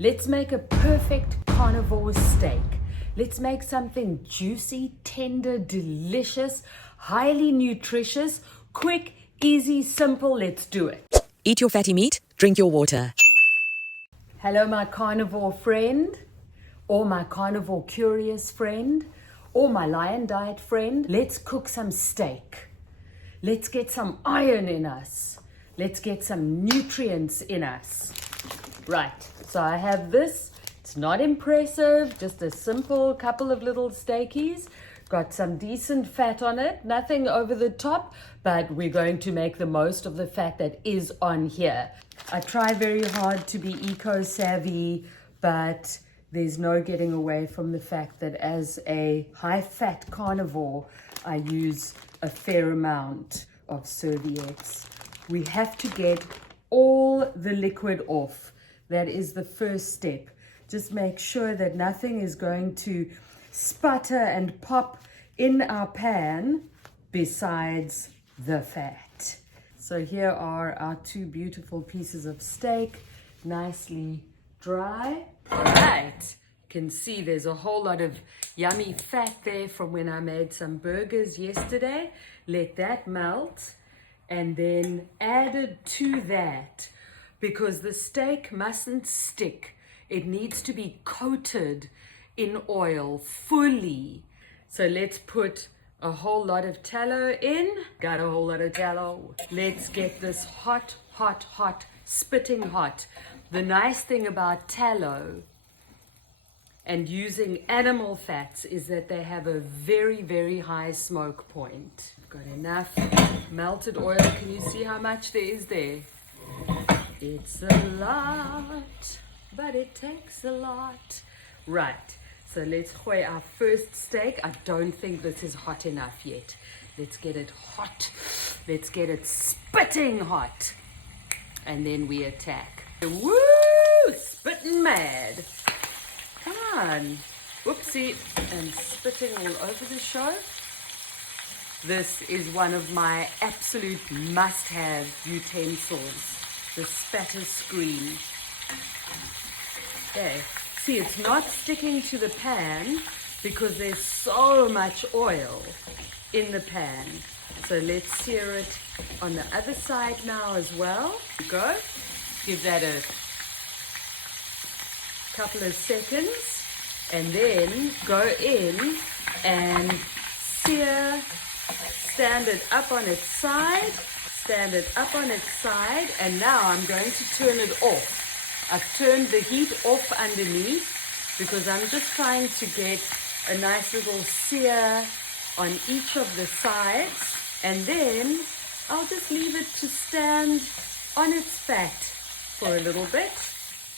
Let's make a perfect carnivore steak. Let's make something juicy, tender, delicious, highly nutritious, quick, easy, simple. Let's do it. Eat your fatty meat, drink your water. Hello, my carnivore friend, or my carnivore curious friend, or my lion diet friend. Let's cook some steak. Let's get some iron in us. Let's get some nutrients in us. Right, so I have this. It's not impressive, just a simple couple of little steakies. Got some decent fat on it, nothing over the top, but we're going to make the most of the fat that is on here. I try very hard to be eco-savvy, but there's no getting away from the fact that as a high-fat carnivore, I use a fair amount of serviettes. We have to get all the liquid off. That is the first step. Just make sure that nothing is going to sputter and pop in our pan besides the fat. So here are our two beautiful pieces of steak, nicely dry. All right, you can see there's a whole lot of yummy fat there from when I made some burgers yesterday. Let that melt and then added to that, because the steak mustn't stick. It needs to be coated in oil fully. So let's put a whole lot of tallow in. Got a whole lot of tallow. Let's get this hot, hot, hot, spitting hot. The nice thing about tallow and using animal fats is that they have a very, very high smoke point. Got enough melted oil. Can you see how much there is there? It's a lot, but it takes a lot. Right, so let's gooi our first steak. I don't think this is hot enough yet. Let's get it hot. Let's get it spitting hot. And then we attack. Woo! Spitting mad. Come on. Whoopsie. And spitting all over the show. This is one of my absolute must-have utensils. The spatter screen. Okay. See, it's not sticking to the pan because there's so much oil in the pan. So let's sear it on the other side now as well. Go. Give that a couple of seconds and then go in and sear. Stand it up on its side. Stand it up on its side, and now I'm going to turn it off. I've turned the heat off underneath because I'm just trying to get a nice little sear on each of the sides, and then I'll just leave it to stand on its fat for a little bit.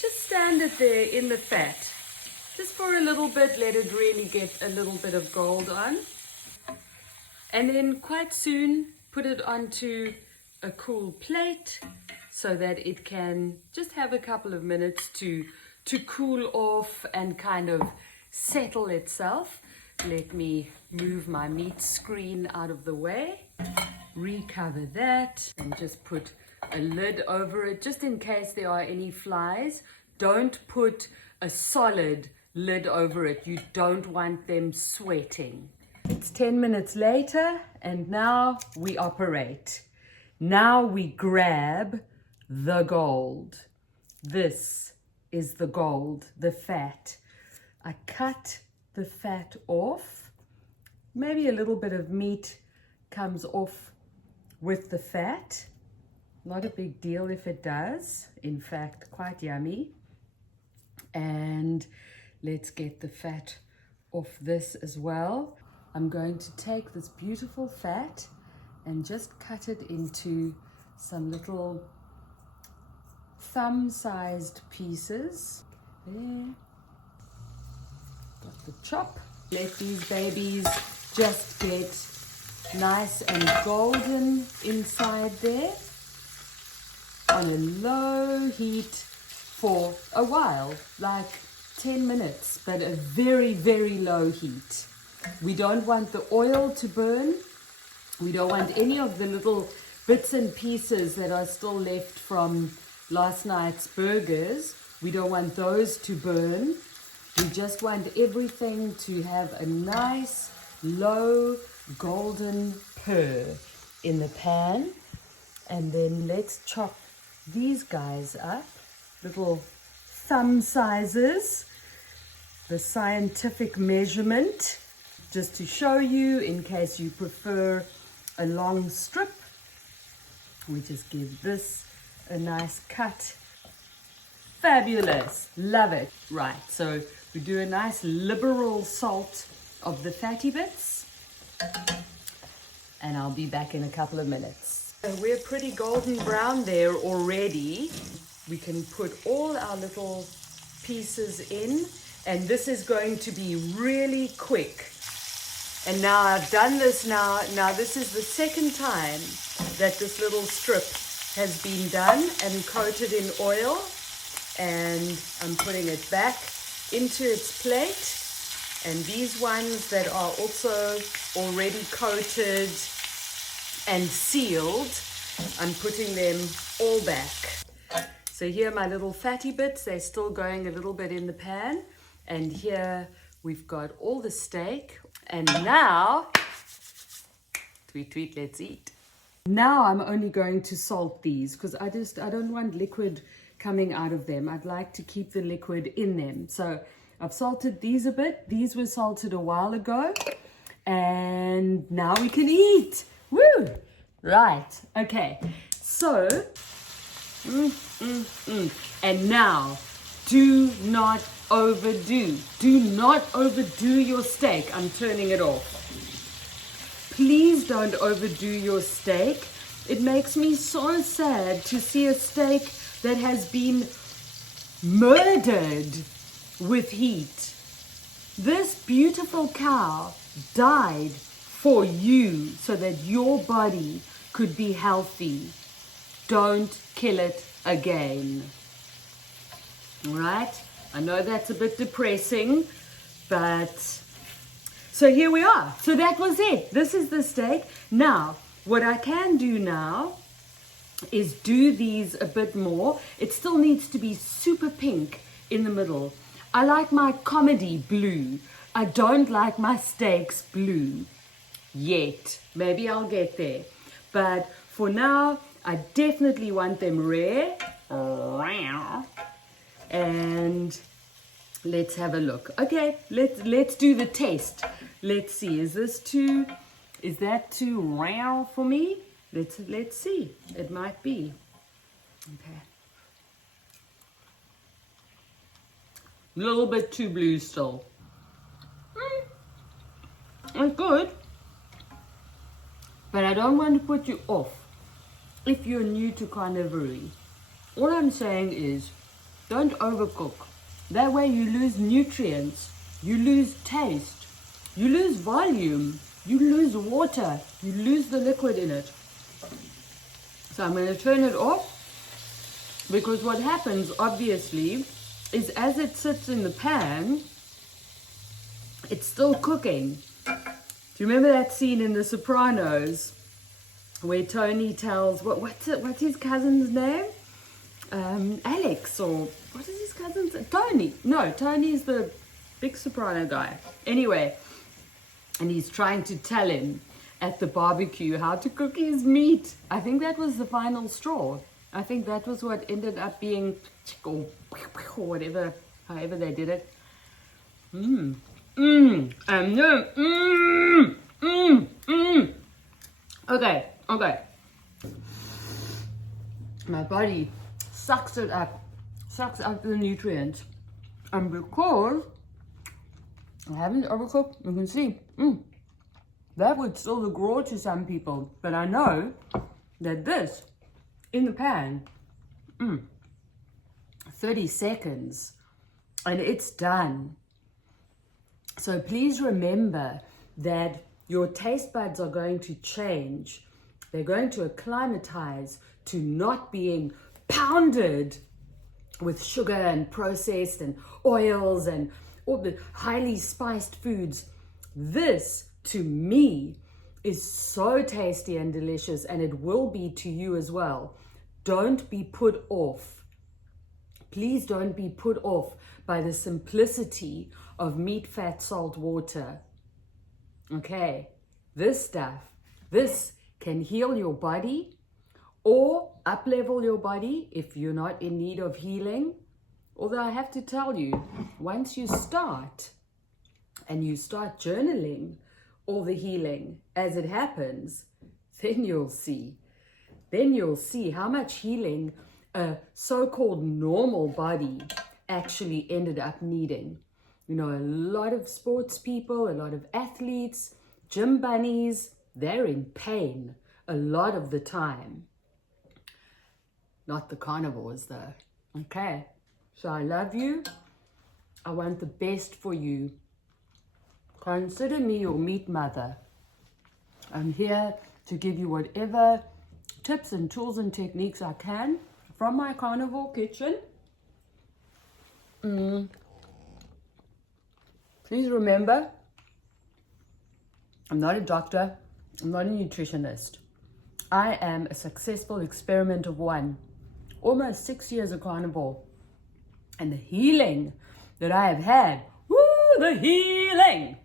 Just stand it there in the fat. Just for a little bit, let it really get a little bit of gold on. And then quite soon, put it onto a cool plate so that it can just have a couple of minutes to cool off and kind of settle itself. Let me move my meat screen out of the way, recover that, and just put a lid over it just in case there are any flies. Don't put a solid lid over it. You don't want them sweating. It's 10 minutes later, and now we operate. Now we grab the gold. This is the gold, the fat. I cut the fat off. Maybe a little bit of meat comes off with the fat. Not a big deal if it does. In fact, quite yummy. And let's get the fat off this as well. I'm going to take this beautiful fat and just cut it into some little thumb-sized pieces. There. Got the chop. Let these babies just get nice and golden inside there on a low heat for a while, like 10 minutes, but a very, very low heat. We don't want the oil to burn. We don't want any of the little bits and pieces that are still left from last night's burgers We don't want those to burn. We just want everything to have a nice, low, golden purr in the pan. And then let's chop these guys up, little thumb sizes, the scientific measurement, just to show you in case you prefer a long strip. We just give this a nice cut. Fabulous, love it. Right, so we do a nice liberal salt of the fatty bits, and I'll be back in a couple of minutes. So we're pretty golden brown there already. We can put all our little pieces in, and this is going to be really quick. And now I've done this now this is the second time that this little strip has been done and coated in oil, and I'm putting it back into its plate. And these ones that are also already coated and sealed, I'm putting them all back. So here are my little fatty bits, they're still going a little bit in the pan. And here we've got all the steak. And now, tweet, tweet, let's eat. Now I'm only going to salt these because I don't want liquid coming out of them. I'd like to keep the liquid in them. So I've salted these a bit. These were salted a while ago. And now we can eat. Woo! Right, okay. So, and now, do not overdo. Do not overdo your steak. I'm turning it off. Please don't overdo your steak. It makes me so sad to see a steak that has been murdered with heat. This beautiful cow died for you so that your body could be healthy. Don't kill it again. All right? I know that's a bit depressing, but so here we are. So that was it. This is the steak. Now, what I can do now is do these a bit more. It still needs to be super pink in the middle. I like my comedy blue. I don't like my steaks blue yet. Maybe I'll get there. But for now, I definitely want them rare. And let's have a look. Okay, let's do the test. Let's see. Is that too round for me? Let's see. It might be. Okay. A little bit too blue still. It's good. But I don't want to put you off if you're new to carnivore. All I'm saying is don't overcook. That way you lose nutrients, you lose taste, you lose volume, you lose water, you lose the liquid in it. So I'm going to turn it off, because what happens obviously is as it sits in the pan, it's still cooking. Do you remember that scene in The Sopranos where Tony tells, what's his cousin's name? Alex, or what is his cousin's name? Tony. No, Tony's the big soprano guy. Anyway, and he's trying to tell him at the barbecue how to cook his meat. I think that was the final straw. I think that was what ended up being, or whatever, however they did it. Okay. My body sucks up the nutrients. And because I haven't overcooked, you can see, that would still look raw to some people. But I know that this, in the pan, 30 seconds, and it's done. So please remember that your taste buds are going to change. They're going to acclimatize to not being pounded with sugar and processed and oils and all the highly spiced foods. This, to me, is so tasty and delicious, and it will be to you as well. Don't be put off Please don't be put off by the simplicity of meat, fat, salt, water. Okay, this stuff, this can heal your body or up-level your body if you're not in need of healing. Although I have to tell you, once you start and you start journaling all the healing as it happens, then you'll see. Then you'll see how much healing a so-called normal body actually ended up needing. You know, a lot of sports people, a lot of athletes, gym bunnies, they're in pain a lot of the time. Not the carnivores though. Okay, so I love you. I want the best for you. Consider me your meat mother. I'm here to give you whatever tips and tools and techniques I can from my carnivore kitchen. Please remember, I'm not a doctor, I'm not a nutritionist. I am a successful experiment of one. Almost 6 years a carnivore. And the healing that I have had, woo, the healing.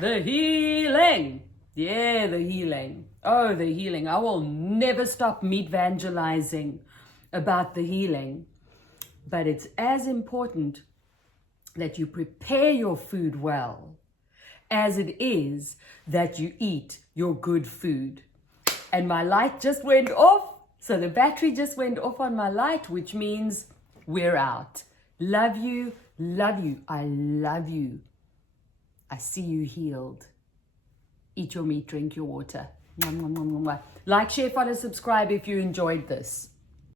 The healing. Yeah, the healing. Oh, the healing. I will never stop meat evangelizing about the healing. But it's as important that you prepare your food well as it is that you eat your good food. And my light just went off. So the battery just went off on my light, which means we're out. Love you. Love you. I love you. I see you healed. Eat your meat, drink your water. Like, share, follow, subscribe if you enjoyed this.